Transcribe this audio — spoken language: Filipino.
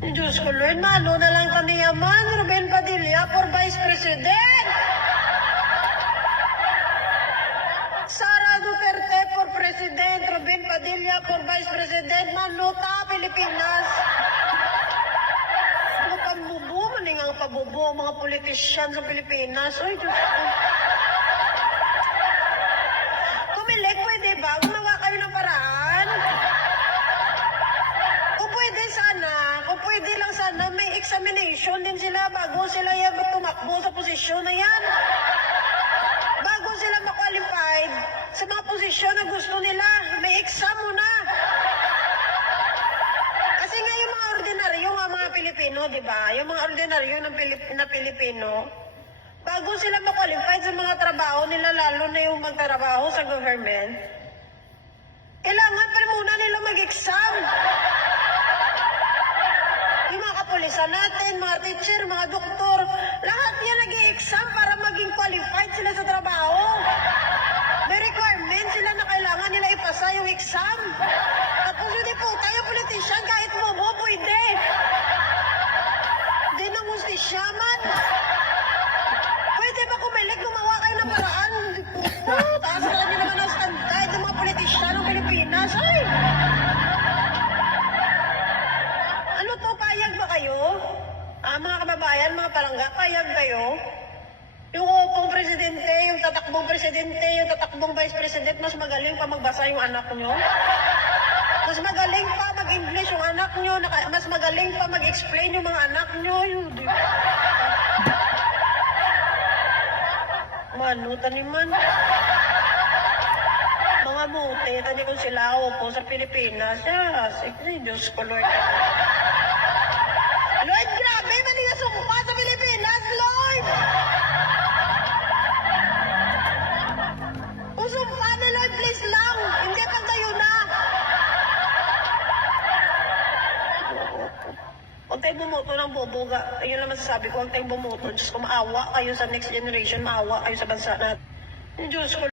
Diyos ko, Lord, malo na lang kami yaman. Ruben Padilla for Vice President. Sara Duterte for President. Ruben Padilla for Vice President. Manuta, Pilipinas. Ano pambubo? Maning ang pabubo ang mga politisyan sa Pilipinas. Ay, Diyos ko. Kumilik, pwede ba? Gumawa kayo ng paraan. Kung pwede lang sana, may examination din sila bago sila yung tumakbo sa posisyon na yan. Bago sila ma-qualified sa mga posisyon na gusto nila, may exam muna. Kasi nga yung mga ordinaryo mga Pilipino, di ba? Yung mga ordinaryo na Pilipino, bago sila ma-qualified sa mga trabaho nila, lalo na yung magtrabaho sa government, kailangan pa muna nila mag-exam. Yung mga kapulisan natin, mga teacher, mga doktor, lahat yan nag-i-exam para maging qualified sila sa trabaho. May requirement sila na kailangan nila ipasa yung exam. Tapos hindi po tayo politician, kahit mo, pwede. Hindi nang hustisya man. Pwede ba kumilik, gumawa kayo ng paraan? Taas na nyo naman ang standard ng mga politician ng Pilipinas. Ay! Ano to, payag ba kayo? Mga kababayan, mga palangga, payag kayo? Yung upong presidente, yung tatakbong presidente, yung tatakbong vice president, mas magaling pa magbasa yung anak nyo? Mas magaling pa mag-English yung anak nyo, mas magaling pa mag-explain yung mga anak nyo. Mano, taniman. Mga mute, tani kung sila upo sa Pilipinas. Sige, Diyos ko, Lord. Lord, grabe, mali na sumpa sa Pilipinas, Lord! Kung sumpa na, Lord, please lang. Hindi pag kayo na. Huwag tayong bumoto ng boboga. Ayun lang masasabi ko, huwag tayong bumoto. Diyos ko, maawa kayo sa next generation, maawa kayo sa bansa natin. Diyos ko,